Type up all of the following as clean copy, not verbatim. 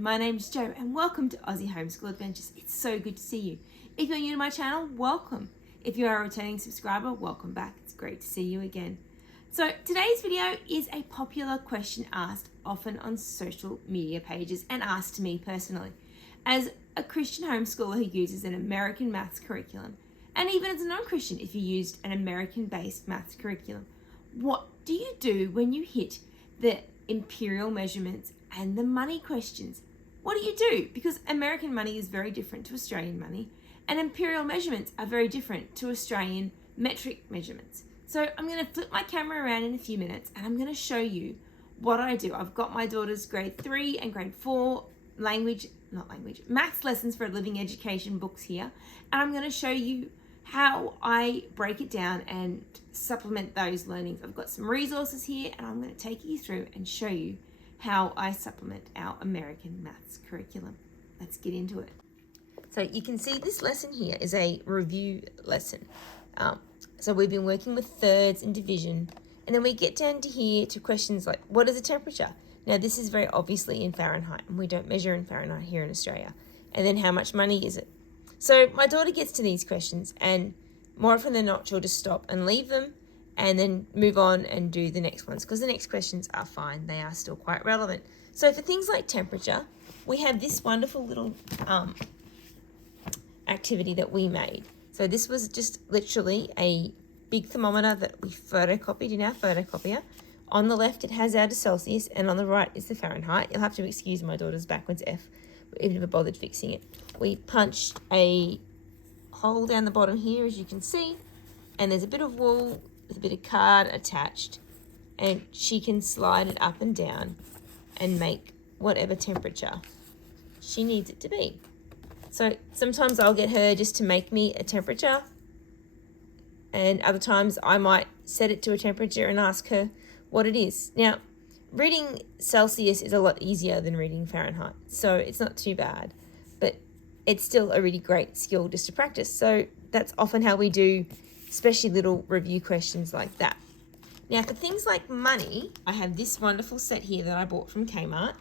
everyone, my name's Jo and welcome to Aussie Homeschool Adventures. It's so good to see you. If you're new to my channel, welcome. If you are a returning subscriber, welcome back. It's great to see you again. So today's video is a popular question asked often on social media pages and asked to me personally. As a Christian homeschooler who uses an American maths curriculum, and even as a non-Christian if you used an American-based maths curriculum, what do you do when you hit the imperial measurements and the money questions? What do you do? Because American money is very different to Australian money, and imperial measurements are very different to Australian metric measurements. So I'm going to flip my camera around in a few minutes and I'm going to show you what I do. I've got my daughter's grade 3 and grade 4 maths lessons for a living education books here, and I'm going to show you how I break it down and supplement those learnings. I've got some resources here and I'm going to take you through and show you how I supplement our American maths curriculum. Let's get into it. So you can see this lesson here is a review lesson. So we've been working with thirds and division, and then we get down to here to questions like, what is a temperature? Now this is very obviously in Fahrenheit, and we don't measure in Fahrenheit here in Australia. And then how much money is it? So my daughter gets to these questions, and more often than not, she'll just stop and leave them and then move on and do the next ones, because the next questions are fine. They are still quite relevant. So for things like temperature, we have this wonderful little activity that we made. So this was just literally a big thermometer that we photocopied in our photocopier. On the left, it has our Celsius, and on the right is the Fahrenheit. You'll have to excuse my daughter's backwards F. We never bothered fixing it. We punched a hole down the bottom here, as you can see, and there's a bit of wool with a bit of card attached, and she can slide it up and down and make whatever temperature she needs it to be. So sometimes I'll get her just to make me a temperature, and other times I might set it to a temperature and ask her what it is. Now, reading Celsius is a lot easier than reading Fahrenheit, so it's not too bad, but it's still a really great skill just to practice. So that's often how we do especially little review questions like that. Now for things like money, I have this wonderful set here that I bought from Kmart.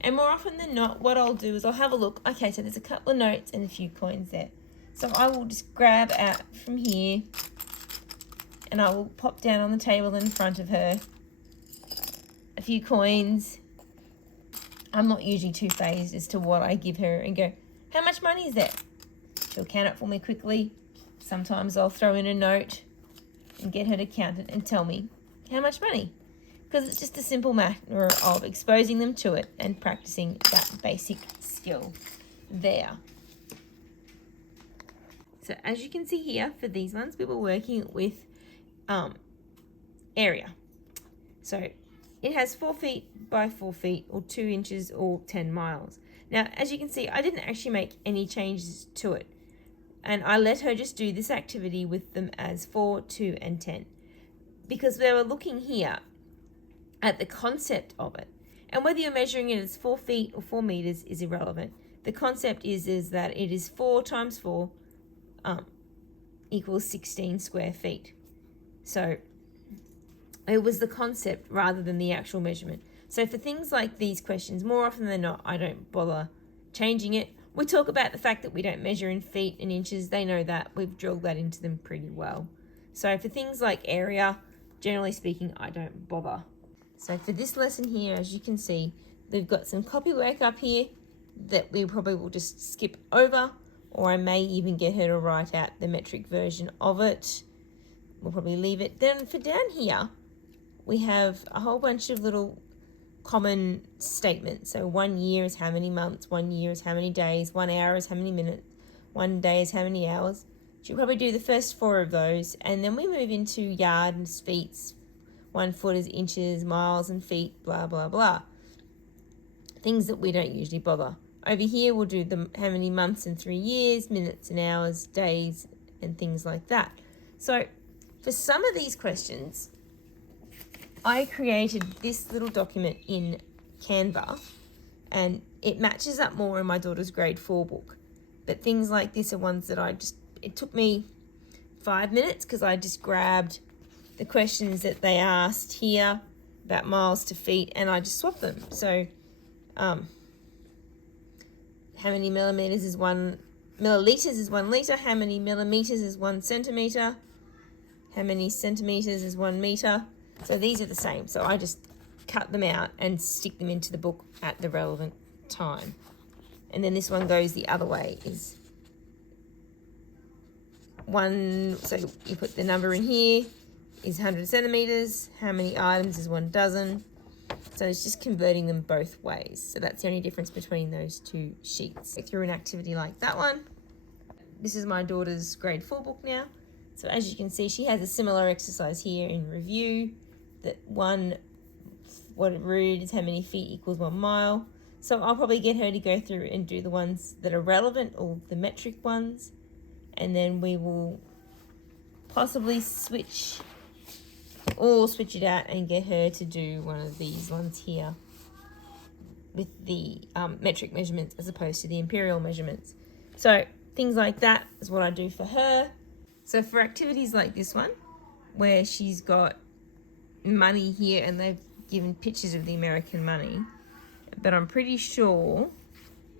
And more often than not, what I'll do is I'll have a look. Okay, so there's a couple of notes and a few coins there. So I will just grab out from here and I will pop down on the table in front of her a few coins. I'm not usually too phased as to what I give her and go, how much money is that? She'll count it for me quickly. Sometimes I'll throw in a note and get her to count it and tell me how much money. Because it's just a simple matter of exposing them to it and practicing that basic skill there. So as you can see here, for these ones, we were working with area. So it has 4 feet by 4 feet, or 2 inches, or 10 miles. Now, as you can see, I didn't actually make any changes to it. And I let her just do this activity with them as 4, 2, and 10. Because they were looking here at the concept of it. And whether you're measuring it as 4 feet or 4 meters is irrelevant. The concept is that it is 4 times 4 equals 16 square feet. So it was the concept rather than the actual measurement. So for things like these questions, more often than not, I don't bother changing it. We talk about the fact that we don't measure in feet and inches. They know that. We've drilled that into them pretty well. So for things like area, generally speaking, I don't bother. So for this lesson here, as you can see, they've got some copywork up here that we probably will just skip over, or I may even get her to write out the metric version of it. We'll probably leave it. Then for down here, we have a whole bunch of little common statements. So 1 year is how many months, 1 year is how many days, 1 hour is how many minutes, 1 day is how many hours. She'll probably do the first 4 of those, and then we move into yard and feet. 1 foot is inches, miles and feet, blah, blah, blah. Things that we don't usually bother. Over here, we'll do how many months in 3 years, minutes and hours, days, and things like that. So for some of these questions, I created this little document in Canva, and it matches up more in my daughter's grade 4 book. But things like this are ones that it took me 5 minutes because I just grabbed the questions that they asked here about miles to feet and I just swapped them. So how many milliliters is 1 liter, how many millimeters is 1 centimeter, how many centimeters is 1 meter. So these are the same. So I just cut them out and stick them into the book at the relevant time. And then this one goes the other way, is 1, so you put the number in here, is 100 centimeters, how many items is 1 dozen. So it's just converting them both ways. So that's the only difference between those two sheets. Through an activity like that one. This is my daughter's grade 4 book now. So as you can see, she has a similar exercise here in review. That what it read is how many feet equals 1 mile. So I'll probably get her to go through and do the ones that are relevant, or the metric ones. And then we will possibly switch it out and get her to do one of these ones here with the metric measurements as opposed to the imperial measurements. So things like that is what I do for her. So for activities like this one, where she's got money here and they've given pictures of the American money, but I'm pretty sure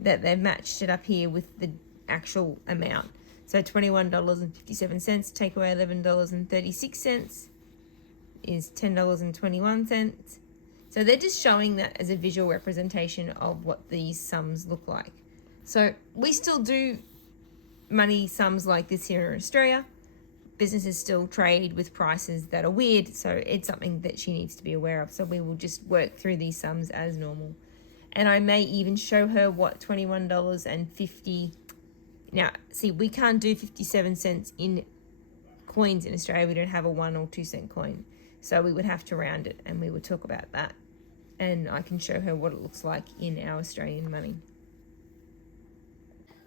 that they've matched it up here with the actual amount. So $21.57, take away $11.36 is $10.21. So they're just showing that as a visual representation of what these sums look like. So we still do money sums like this here in Australia. Businesses still trade with prices that are weird, so it's something that she needs to be aware of. So we will just work through these sums as normal. And I may even show her what $21.50. Now, see, we can't do 57 cents in coins in Australia. We don't have a 1 or 2 cent coin. So we would have to round it, and we would talk about that. And I can show her what it looks like in our Australian money.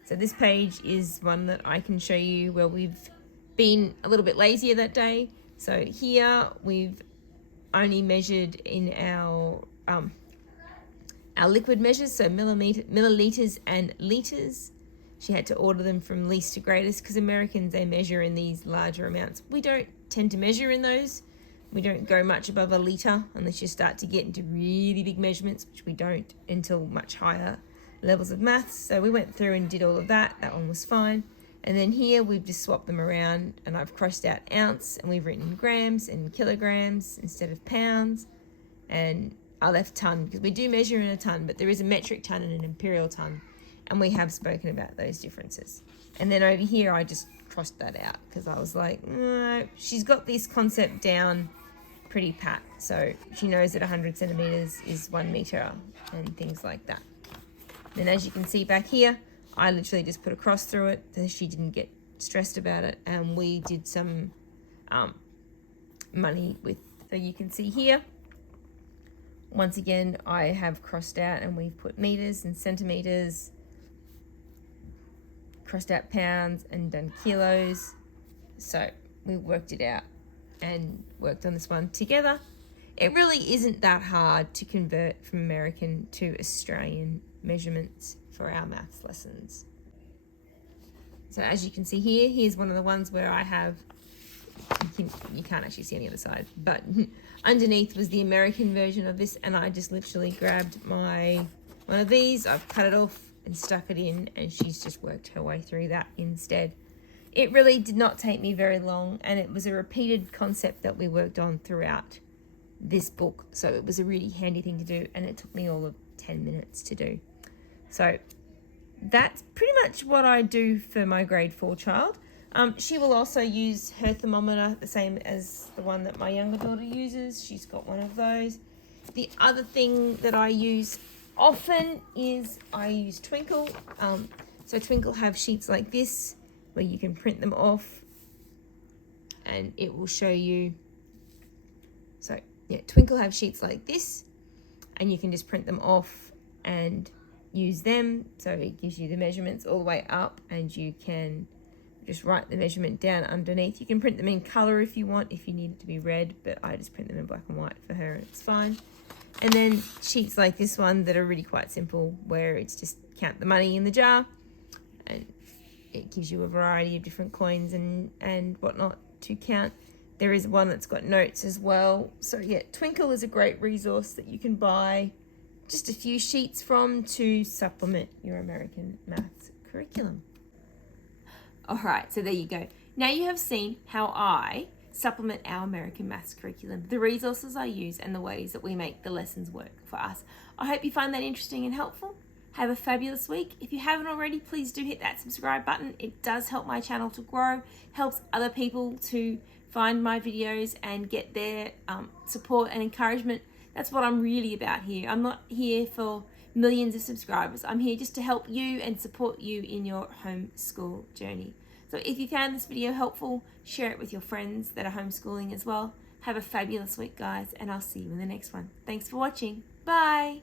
So this page is one that I can show you where we've been a little bit lazier that day. So here we've only measured in our liquid measures, so milliliters and liters. She had to order them from least to greatest because Americans, they measure in these larger amounts. We don't tend to measure in those. We don't go much above a litre unless you start to get into really big measurements, which we don't until much higher levels of maths. So we went through and did all of that. That one was fine. And then here we've just swapped them around, and I've crossed out ounce and we've written grams and kilograms instead of pounds. And I left ton because we do measure in a ton, but there is a metric ton and an imperial ton. And we have spoken about those differences. And then over here, I just crossed that out because I was like, no, she's got this concept down pretty pat. So she knows that 100 centimeters is 1 meter and things like that. Then as you can see back here, I literally just put a cross through it so she didn't get stressed about it. And we did some money with, so you can see here, once again, I have crossed out and we've put meters and centimeters, crossed out pounds and done kilos. So we worked it out and worked on this one together. It really isn't that hard to convert from American to Australian measurements for our maths lessons. So as you can see here, here's one of the ones where I have, you can't actually see on the other side, but underneath was the American version of this, and I just literally grabbed one of these, I've cut it off and stuck it in, and she's just worked her way through that instead. It really did not take me very long, and it was a repeated concept that we worked on throughout this book, so it was a really handy thing to do, and it took me all of 10 minutes to do. So that's pretty much what I do for my grade 4 child. She will also use her thermometer, the same as the one that my younger daughter uses. She's got one of those. The other thing that I use often is I use Twinkle. So Twinkle have sheets like this where you can print them off and it will show you. So yeah, Twinkle have sheets like this and you can just print them off and use them. So it gives you the measurements all the way up, and you can just write the measurement down underneath. You can print them in color if you want, if you need it to be red, but I just print them in black and white for her and it's fine. And then sheets like this one that are really quite simple, where it's just count the money in the jar, and it gives you a variety of different coins and whatnot to count. There is one that's got notes as well. So yeah, Twinkle is a great resource that you can buy just a few sheets from to supplement your American maths curriculum. All right, so there you go. Now you have seen how I supplement our American maths curriculum, the resources I use, and the ways that we make the lessons work for us. I hope you find that interesting and helpful. Have a fabulous week. If you haven't already, please do hit that subscribe button. It does help my channel to grow, helps other people to find my videos and get their support and encouragement. That's what I'm really about here. I'm not here for millions of subscribers. I'm here just to help you and support you in your homeschool journey. So if you found this video helpful, share it with your friends that are homeschooling as well. Have a fabulous week, guys, and I'll see you in the next one. Thanks for watching. Bye.